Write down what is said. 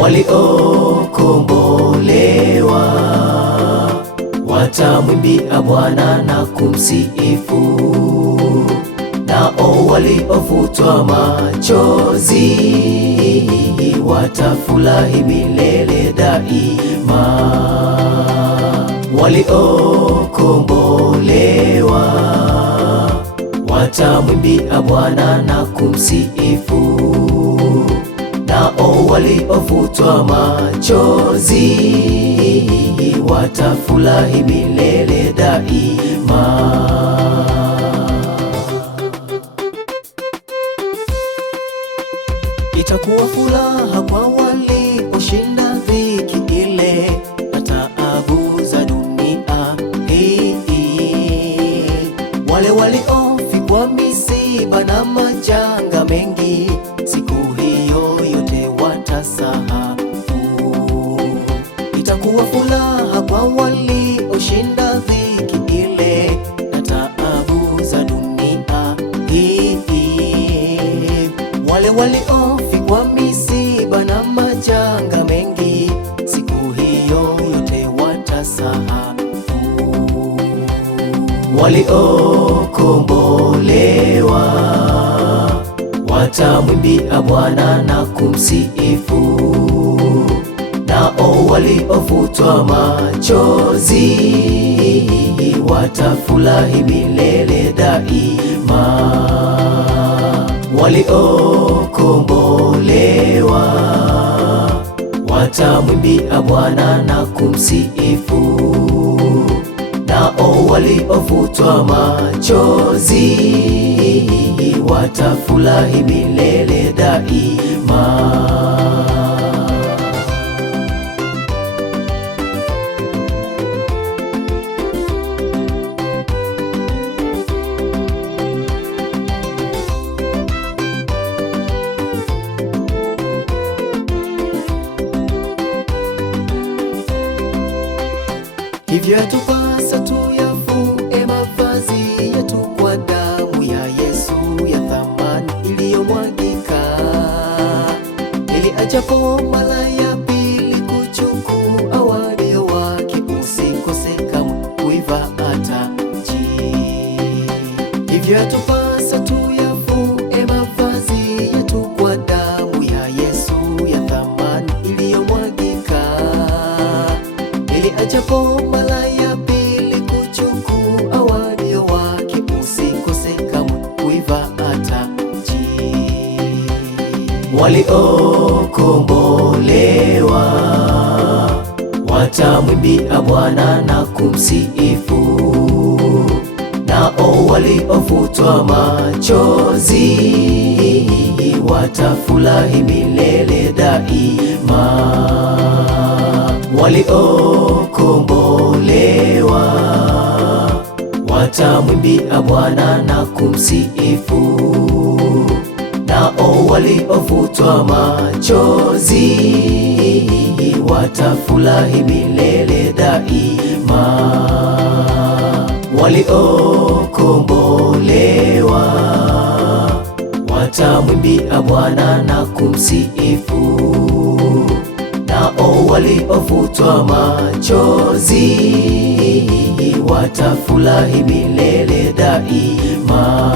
waliokombolewa watamwimbia Bwana na kumsifu, nao waliofutwa machozi watafurahi milele daima. Waliokombolewa watamwimbia Bwana na kumsifu, nao waliofutwa machozi watafurahi milele daima. Itakuwa furaha kwa walioshinda dhiki ile na taabu za dunia hii, wale waliofikwa misiba na majanga mengi, siku hiyo yote watasahau. Itakuwa furaha kwa walioshinda dhiki ile na taabu za dunia hii, wale waliofikwa misiba na majanga mengi, siku hiyo yote watasahau. Waliokombolewa watamwimbia Bwana na kumsifu, nao waliofutwa machozi watafurahi milele daima. Waliokombolewa watamwimbia Bwana na kumsifu, nao waliofutwa machozi watafurahi milele daima. Hivyo yatupasa tuyafue mavazi yetu kwa damu ya Yesu ya thamani iliyomwagika, ili ajapo mara ya pili kuchukua walio wake, usikose kamwe kuiva taji. Hivyo yatupasa tuyafue mavazi yetu kwa damu ya Yesu ya thamani iliyomwagika, ili ajapo mara ya pili kuchukua walio wake, usikose kamwe kuiva taji. Waliokombolewa watamwimbia Bwana na kumsifu, nao waliofutwa machozi watafurahi milele daima. Waliokombolewa watamwimbia Bwana na kumsifu, nao waliofutwa machozi watafurahi milele daima. Waliokombolewa watamwimbia Bwana na kumsifu, nao waliofutwa machozi watafurahi milele daima.